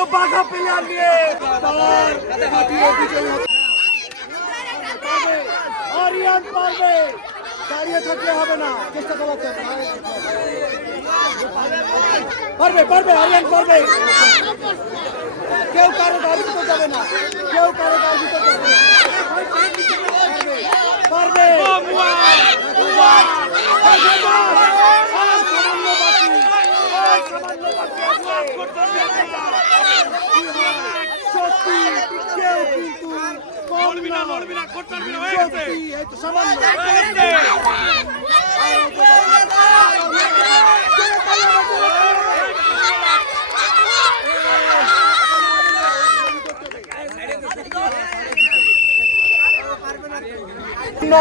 দুটো বাঘা প্লেয়ার নিয়ে আরিয়ান পারবে, দাঁড়িয়ে থাকলে হবে না, চেষ্টা চালাতে হবে। পারবে পারবে আরিয়ান পারবে, কেউ কারো গাড়ি ভিতর যাবে না, কেউ কারো গাড়ি ভিতর যাবে না, পারবে সত্যি কেউ কিন্তু সামান্য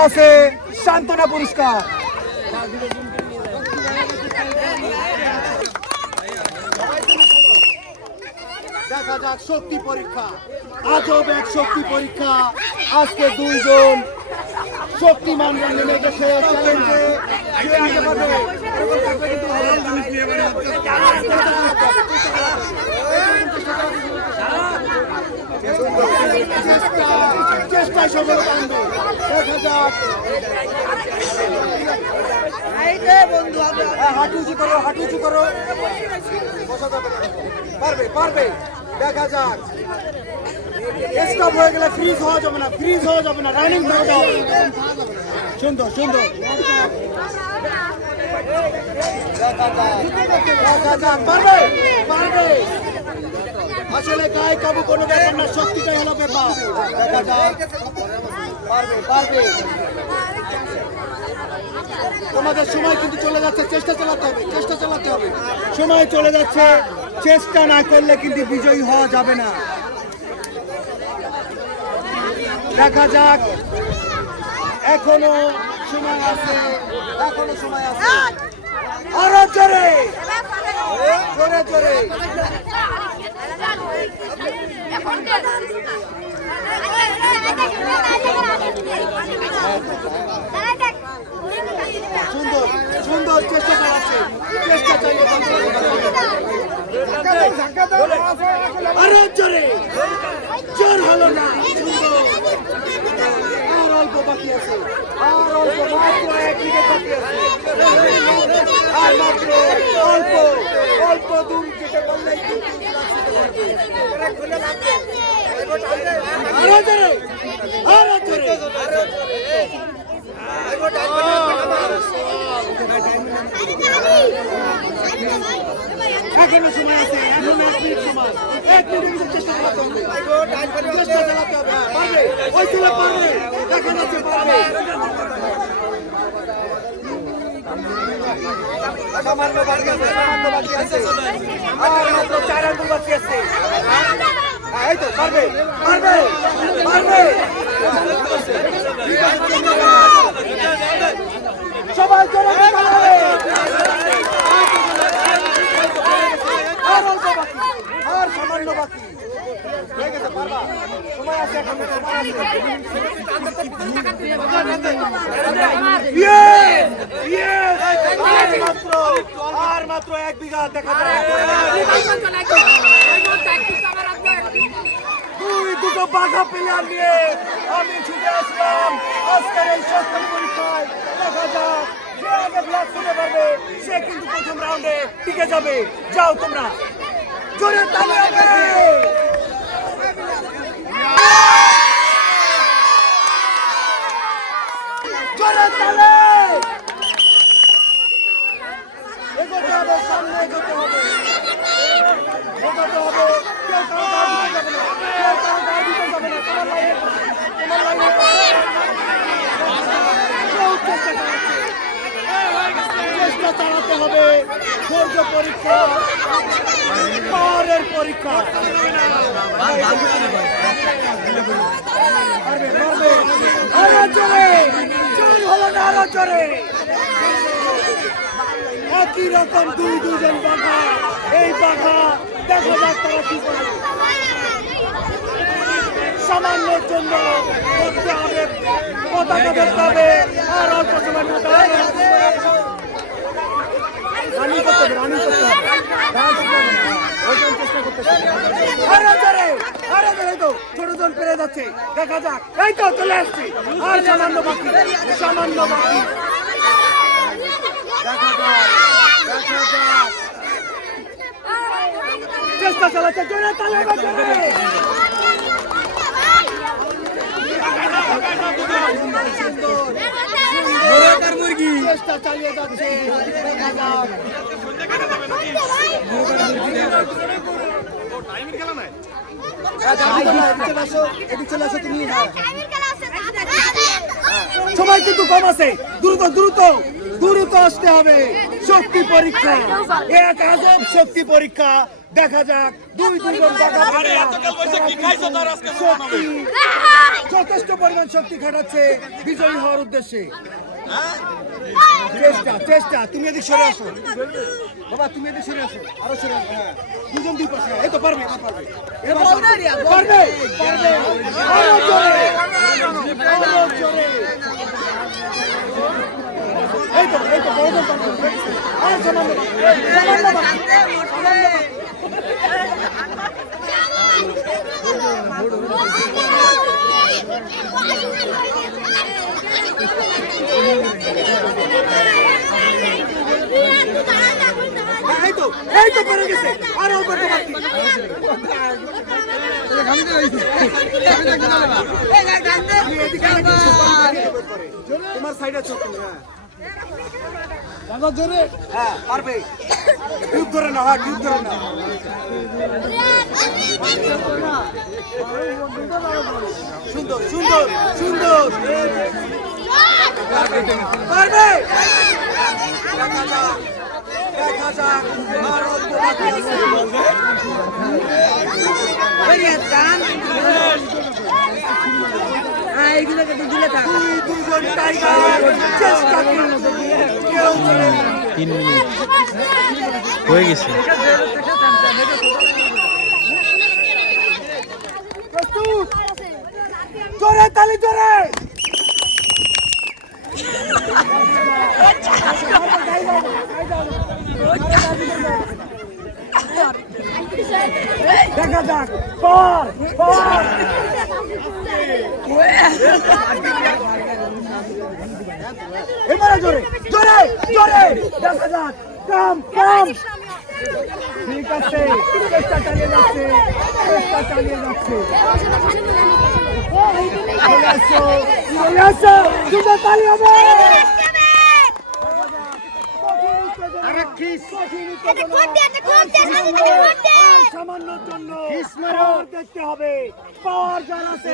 আছে সান্ত্বনা পুরস্কার। দেখা যাক শক্তি পরীক্ষা, আজব এক শক্তি পরীক্ষা। আজকে দুইজন শক্তিমান নেমে গেছে চ্যালেঞ্জে, যে আগে পাবে চেষ্টায় সফলতা আনবে। দেখা যাক, হাঁটু উঁচু করো, হাঁটু উঁচু করো, বসা যাবে না, পারবে পারবে। দেখা যাক, স্টপ হয়ে গেলে ফ্রিজ হওয়া যাবে না, ফ্রিজ হওয়া যাবে না, রানিং থাকতে হবে। সুন্দর সুন্দর, দেখা যাক, পারবে পারবে। আসলে গায়ে কাবু কোনো ব্যাপার না, শক্তিটাই হলো ব্যাপার। দেখা যাক, পারবে পারবে। তোমাদের সময় কিন্তু চলে যাচ্ছে, চেষ্টা চালাতে হবে, চেষ্টা চালাতে হবে। সময় চলে যাচ্ছে, চেষ্টা না করলে কিন্তু বিজয়ী হওয়া যাবে না। দেখা যাক, এখনো সময় আছে, এখনো সময় আছে। আরো জোরে জোরে জোরে, সুন্দর সুন্দর চেষ্টা চালাচ্ছে, চেষ্টা চালিয়ে আরো জোরে, জোর হলো না। সুন্দর, আর অল্প বাকি আছে, আর অল্প, মাত্র এক মিনিট বাকি আছে, আর মাত্র অল্প অল্প দূর যেতে পারলেই কিন্তু আরো জোরে আরো জোরে। এখনো সময় আছে, এখনো 1 মিনিট সময়, 1 মিনিটের চেষ্টা চালাতে হবে, চেষ্টা চালাতে হবে। পারবে, ওই ছেলে পারবে, দেখা যাচ্ছে পারবে। সামান্য বাকি আছে, সামান্য বাকি আছে, আর মাত্র 4 আঙ্গুল বাকি আছে। এই তো পারবে পারবে পারবে, সবাই জোরে চালাবে। আর অল্প বাকি, আর সামান্য বাকি, হয়ে গেছে, পারবা, সময় আছে, এখন সময় আছে। আর মাত্র 1 বিঘা। দেখা যায় দুটো বাঘা প্লেয়ার নিয়ে আমি ছুটে আসলাম আজকের এই শক্তি পরীক্ষায়। দেখা যাক, যে আগে ব্লক শুনে পারবে সে কিন্তু প্রথম রাউন্ডে টিকে যাবে। যাও তোমরা, জোরে তালি হবে, জোরে তালি। এগোতে হবে, সামনে এগোতে হবে, এগোতে হবে। কেউ কারো গাড়ি দিতে যাবে না, কেউ কারো গাড়ি দিতে যাবে না। তোমার লাইনে, তোমার লাইনে কেউ চেষ্টা চালাচ্ছে, চেষ্টা চালাতে হবে। ধৈর্য পরীক্ষা, পাওয়ারের পরীক্ষা। আরো জোরে, জোর হলো না, আরো জোরে। একই রকম দুজন বাঘা, এই বাঘা দেখা যাক তারা কি করে। সামান্যের জন্য করতে হবে, পতাকা ধরতে হবে, আর অল্প সময় রানিং করতে হবে, রানিং করতে হবে, চেষ্টা করতে হবে। জীবন পেরে যাচ্ছে, দেখা যাক। এই তো চলে আসছি, আর সামান্য বাকি, সামান্য বাকি। দেখা যাক, দেখা যাক। চেষ্টা চালাচ্ছে, জোরে তালে বাজাবে। চেষ্টা চালিয়ে যাচ্ছে, দেখা যাক। সময় কিন্তু কম আছে, দ্রুত দ্রুত দ্রুত আসতে হবে। শক্তি পরীক্ষা, এক আজব শক্তি পরীক্ষা। দেখা যাক দুইজন শক্তি, যথেষ্ট পরিমাণ শক্তি খাটাচ্ছে বিজয়ী হওয়ার উদ্দেশ্যে। চেষ্টা চেষ্টা, তুমি এদিক সরে আসো বাবা, তুমি এদিক সরে আসো, আরো সরে আসো। হ্যাঁ, দুজন দুই পাশে, এই তো পারবে, পারবে, পারবে, পারবে। আরো জোরে, আরো জোরে। এই তো বড় পারবে। আর সামান্য বাকি, সামান্য বাকি, সামান্য বাকি। এই তো পেরে গেছে, আর অল্প বাকি। তোমার সাইডে ছোট, হ্যাঁ পারবে। টিউব ধরে না, হ্যাঁ টিউব ধরে না। সুন্দর সুন্দর সুন্দর, পারবে। দেখা যাক, দেখা যাক, আর অল্প বাকি আছে। দুজন টাইগার চেষ্টা করছে, কেউ 3 মিনিট হয়ে গেছে। প্রস্তুত, জোরে তালি, জোরে। দেখা যাক, পর পর। এবারে জোরে জোরে জোরে, দেখা যাক। কাম কাম, ঠিক আছে, চেষ্টা চালিয়ে যাচ্ছে, চেষ্টা চালিয়ে যাচ্ছে। চলে আসো, চলে আসো, দুটো তালি হবে। সামান্যর জন্য দেখতে হবে, পাওয়ার যার আছে।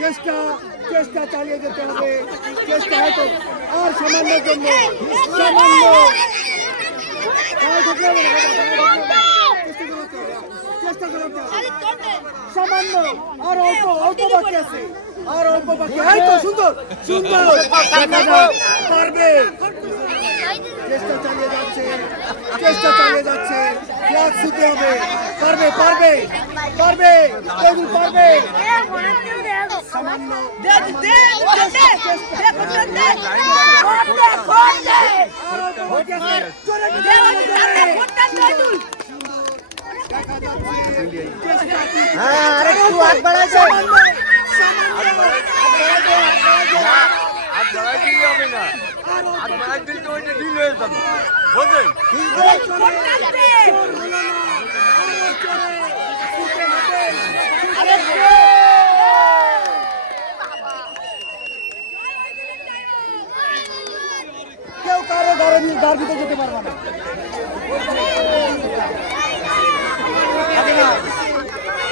চেষ্টা চেষ্টা চালিয়ে যেতে হবে, চেষ্টা হয়তো আর সামান্যের জন্য, সামান্য চেষ্টা করতে হবে, সামান্য আর অল্প অল্প বাকি আছে, আর অল্প বাকি। এই তো সুন্দর সুন্দর, পারবে। চেষ্টা চালিয়ে যাচ্ছে, চেষ্টা চালিয়ে যাচ্ছে, ফ্ল্যাগ ছুঁতে হবে। পারবে পারবে পারবে, এগুলো পারবে। সামান্য কেউ কারো ঘর ভিতরে যেতে পারবে না।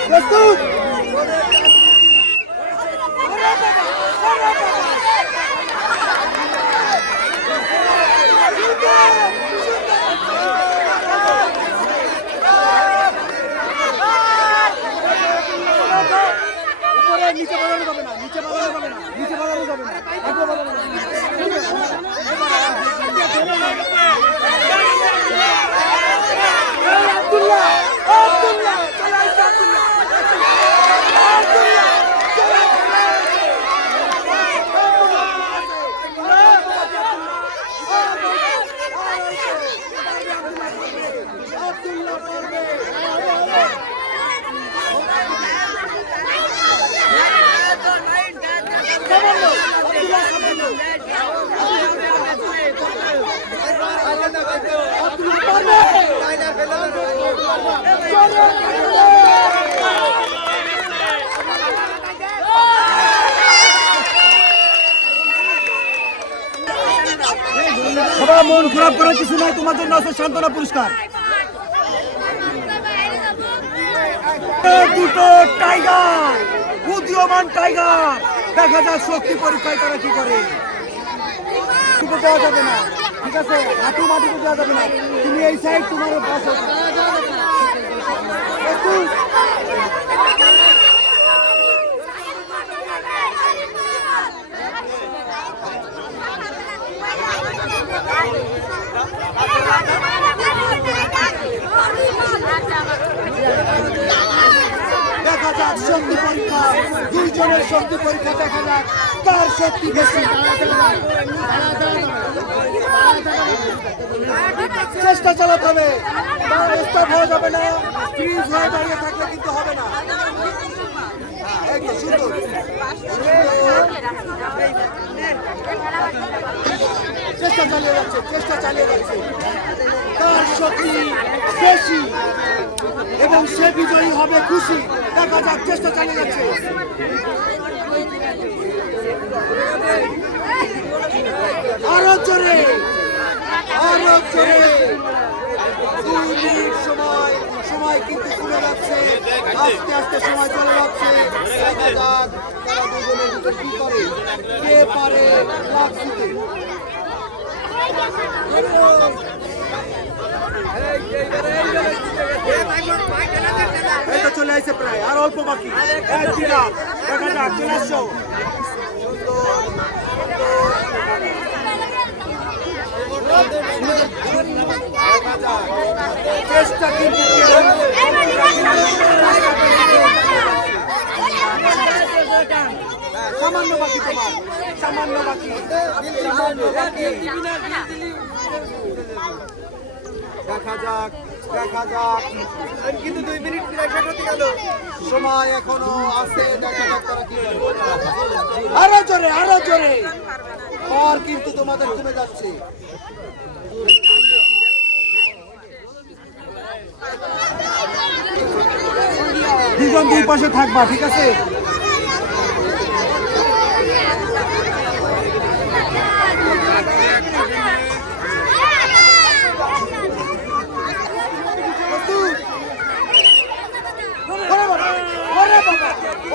প্রস্তুত, উপরে নিচে বাজানো যাবে না, নিচে বাজানো যাবে না, নিচে বাজানো যাবে না, আগে বাজানো যাবে না। আব্দুল্লাহ আব্দুল্লাহ চলে আসছে, আব্দুল্লাহ আব্দুল্লাহ চলে সবাই মন খারাপ করার কিছু নাই, তোমার জন্য আছে সান্ত্বনা পুরস্কার। দুটো টাইগার, উদীয়মান টাইগার, দেখা যাক শক্তি পরীক্ষায় তারা কি করে। কিন্তু দেওয়া যাবে না, ঠিক আছে, হাঁটু মাটিতে দেওয়া যাবে না। তুমি এই সাইড, তোমার পাশে দেখা যাক শক্তি পরীক্ষা, দুইজনের শক্তি পরীক্ষা, দেখা যাক কার শক্তি বেশি। চেষ্টা চালাতে হবে, স্টপ হওয়া যাবে না, ফ্রিজ হয়ে দাঁড়িয়ে থাকলে কিন্তু হবে না। সুন্দর, চেষ্টা চালিয়ে যাচ্ছে, চেষ্টা চালিয়ে যাচ্ছে, কার শক্তি বেশি এবং সে বিজয়ী হবে খুশি। দেখা যাক, চেষ্টা চালিয়ে যাচ্ছে। আরো জোরে, আরো জোরে। 2 মিনিট সময়, সময় কিন্তু চলে যাচ্ছে, আস্তে আস্তে সময় চলে যাচ্ছে। দেখা যাক তারা দুজনের ভিতর কি করে, কে পারে লাভ দিতে। এটা চলে আসছে প্রায়, আর অল্প বাকি। দেখা যাক, চলে আসছো। চেষ্টা কিন্তু সামান্য বাকি, তোমার সামান্য বাকি, সামান্য বাকি। দেখা যাক, দেখা যাক, কিন্তু 2 মিনিট প্রায় শেষ হতে গেল, সময় এখনো আছে। দেখা যাক তারা কি করে। আরো জোরে, আরো জোরে। পার কিন্তু তোমাদের কমে যাচ্ছে। দুজন দুই পাশে থাকবা, ঠিক আছে?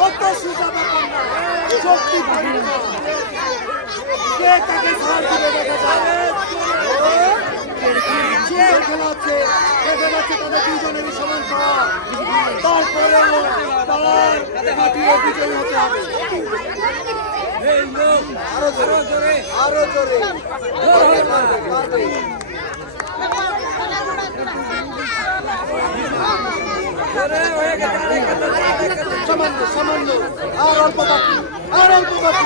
অত সুযোগ শক্তি কে তাকে ছাড় দিবে। দেখা যায় খেলা হচ্ছে, দেখা যাচ্ছে তাদের দুজনেরই সমান পাওয়া, তারপরেও তার কাটিয়ে বিজয়ী হতে হবে। আরো জোরে, আরো জোরে, পারবে। সামান্য, সামান্য, আর অল্প বাকি, আর অল্প বাকি।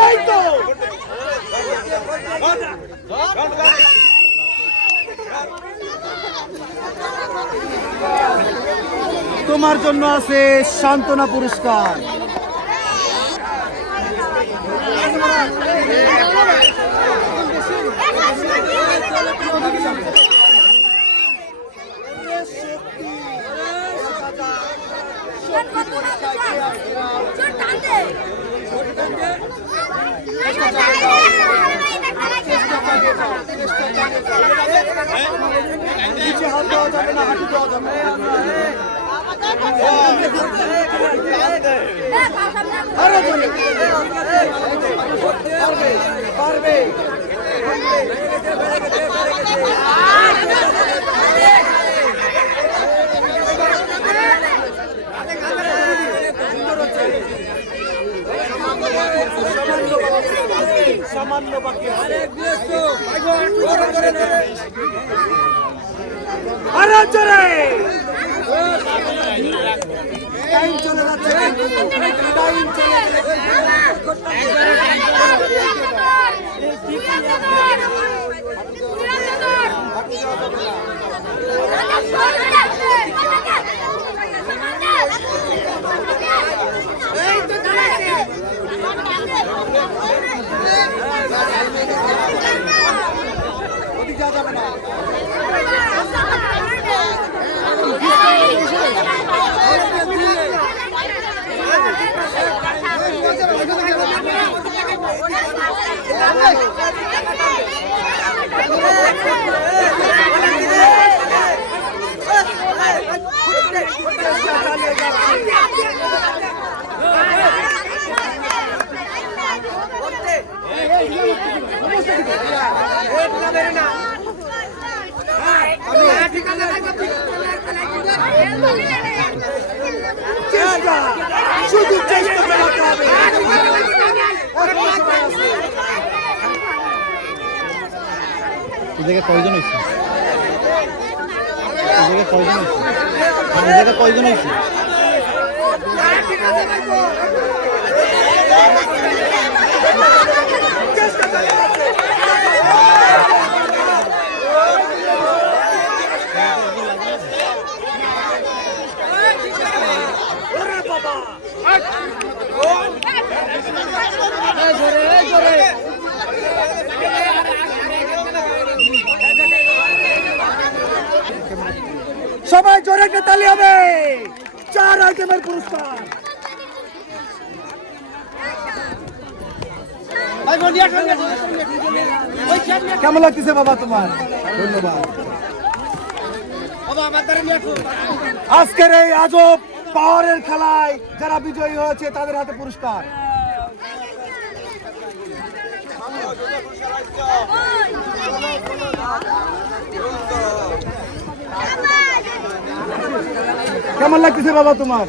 এই তো তোমার জন্য আছে সান্ত্বনা পুরস্কার। নিচে হাত দেওয়া যাবে না, হাঁটু দেওয়া যাবে না। পারবে, পারবে। সামান্য বাকি, আরো জোরে। টাইম চলে যাচ্ছে, টাইম চলে যাচ্ছে। ওদিকে যাওয়া যাবে না। চেষ্টা, শুধু চেষ্টা চালাতে হবে। এই জায়গায় কয়জন হয়েছে? এই জায়গায় কয়জন হয়েছে? এই জায়গায় কয়জন হয়েছে? চেষ্টা চালিয়ে যাচ্ছে। ওরে বাবা, সবাই জোরে একটা তালি হবে। 4 আইটেমের পুরস্কার। কেমন লাগতেছে বাবা তোমার? ধন্যবাদ। আজকের এই আজব পাওয়ারের খেলায় যারা বিজয়ী হয়েছে তাদের হাতে পুরস্কার। কেমন লাগতেছে বাবা তোমার?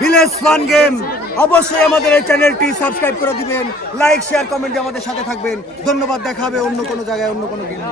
ভিলেজ ফান গেম, অবশ্যই আমাদের এই চ্যানেলটি সাবস্ক্রাইব করে দিবেন, লাইক শেয়ার কমেন্টে আমাদের সাথে থাকবেন। ধন্যবাদ, দেখা হবে অন্য কোনো জায়গায় অন্য কোনো গেম।